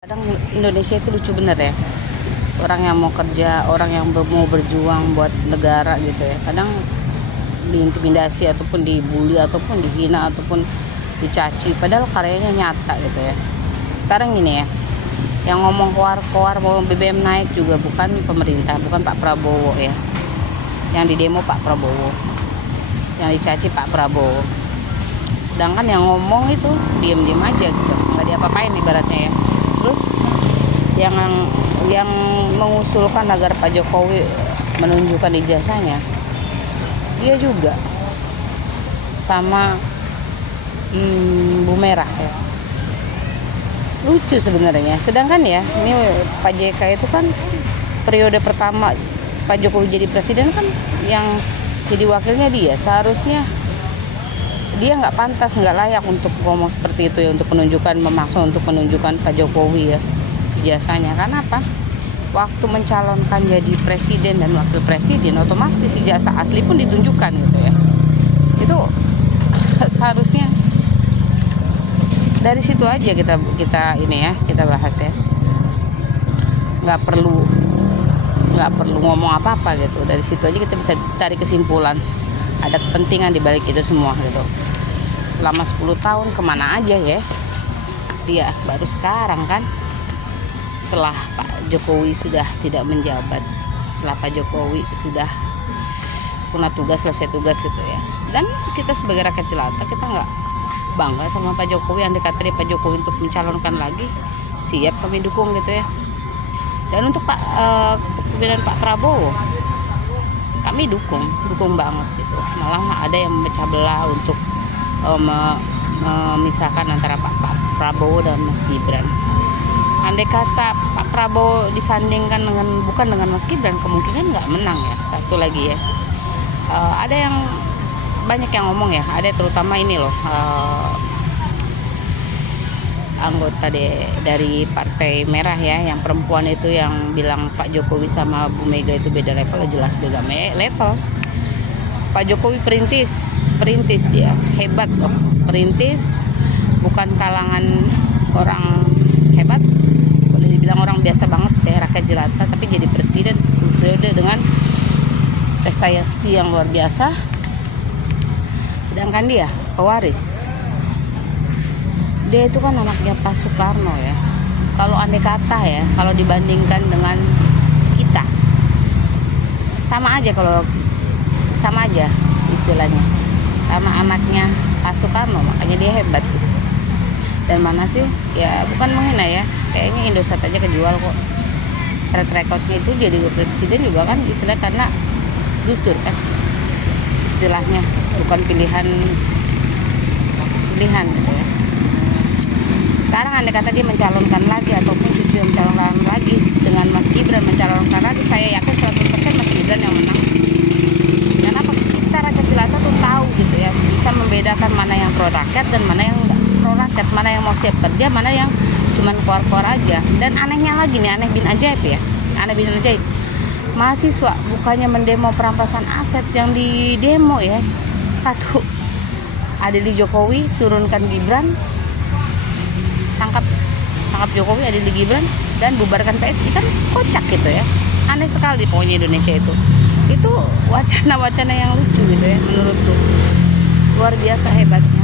Kadang Indonesia itu lucu bener ya. Orang yang mau kerja, orang yang mau berjuang buat negara gitu ya. Kadang diintimidasi ataupun dibully ataupun dihina ataupun dicaci. Padahal karyanya nyata gitu ya. Sekarang gini ya, yang ngomong koar-koar mau BBM naik juga bukan pemerintah, bukan Pak Prabowo ya. Yang di demo Pak Prabowo, yang dicaci Pak Prabowo. Sedangkan yang ngomong itu diem-diem aja gitu, nggak diapa-apain ibaratnya ya. Terus yang mengusulkan agar Pak Jokowi menunjukkan ijazahnya, dia juga sama Bu Merah ya. Lucu sebenarnya. Sedangkan ya ini Pak JK itu kan periode pertama Pak Jokowi jadi presiden kan yang jadi wakilnya dia. Seharusnya dia nggak pantas, nggak layak untuk ngomong seperti itu ya, untuk menunjukkan, memaksa untuk menunjukkan Pak Jokowi ya ijazahnya. Karena apa? Waktu mencalonkan jadi presiden dan wakil presiden, otomatis ijazah asli pun ditunjukkan gitu ya. Itu seharusnya dari situ aja kita ini ya, kita bahas ya. Nggak perlu ngomong apa-apa gitu. Dari situ aja kita bisa tarik kesimpulan. Ada kepentingan di balik itu semua gitu. Selama 10 tahun kemana aja ya dia, baru sekarang kan setelah Pak Jokowi sudah tidak menjabat, setelah Pak Jokowi sudah punah tugas, selesai tugas gitu ya. Dan kita sebagai rakyat jelata, kita nggak bangga sama Pak Jokowi. Andai kata dia Pak Jokowi untuk mencalonkan lagi, siap kami dukung gitu ya. Dan untuk kepemimpinan Pak Prabowo, kami dukung banget gitu. Malah ada yang memecah belah untuk memisahkan antara Pak Prabowo dan Mas Gibran. Andai kata Pak Prabowo disandingkan bukan dengan Mas Gibran, kemungkinan nggak menang ya. Satu lagi ya, ada yang banyak yang ngomong ya, ada terutama ini loh, anggota dari Partai Merah ya, yang perempuan itu yang bilang Pak Jokowi sama Bu Mega itu beda level. Jelas beda level. Pak Jokowi perintis dia hebat loh, perintis, bukan kalangan orang hebat, boleh dibilang orang biasa banget ya, rakyat jelata, tapi jadi presiden 10 periode dengan prestasi yang luar biasa. Sedangkan dia pewaris, dia itu kan anaknya Pak Soekarno ya. Kalau andai kata ya, kalau dibandingkan dengan kita, sama aja istilahnya, sama anaknya Pak Soekarno, makanya dia hebat gitu. Dan mana sih ya, bukan menghina ya, kayaknya Indosat aja kejual kok. Track recordnya itu jadi presiden juga kan istilah karena Gus Dur kan istilahnya, bukan pilihan gitu ya. Sekarang andai kata dia mencalonkan lagi ataupun cucu yang mencalonkan lagi dengan Mas Gibran mencalonkan lagi, saya yakin 100% Mas Gibran yang menang. Kenapa? Kita rakyat jelata tuh tahu gitu ya, bisa membedakan mana yang pro rakyat dan mana yang enggak pro rakyat, mana yang mau siap kerja, mana yang cuman keluar aja. Dan anehnya lagi nih, aneh bin ajaib ya, aneh bin ajaib. Mahasiswa bukannya mendemo perampasan aset, yang di demo ya satu, adili Jokowi, turunkan Gibran, tangkap Jokowi, adili Gibran, dan bubarkan PSI. Kan kocak gitu ya, aneh sekali pokoknya Indonesia itu wacana-wacana yang lucu gitu ya menurutku, luar biasa hebatnya.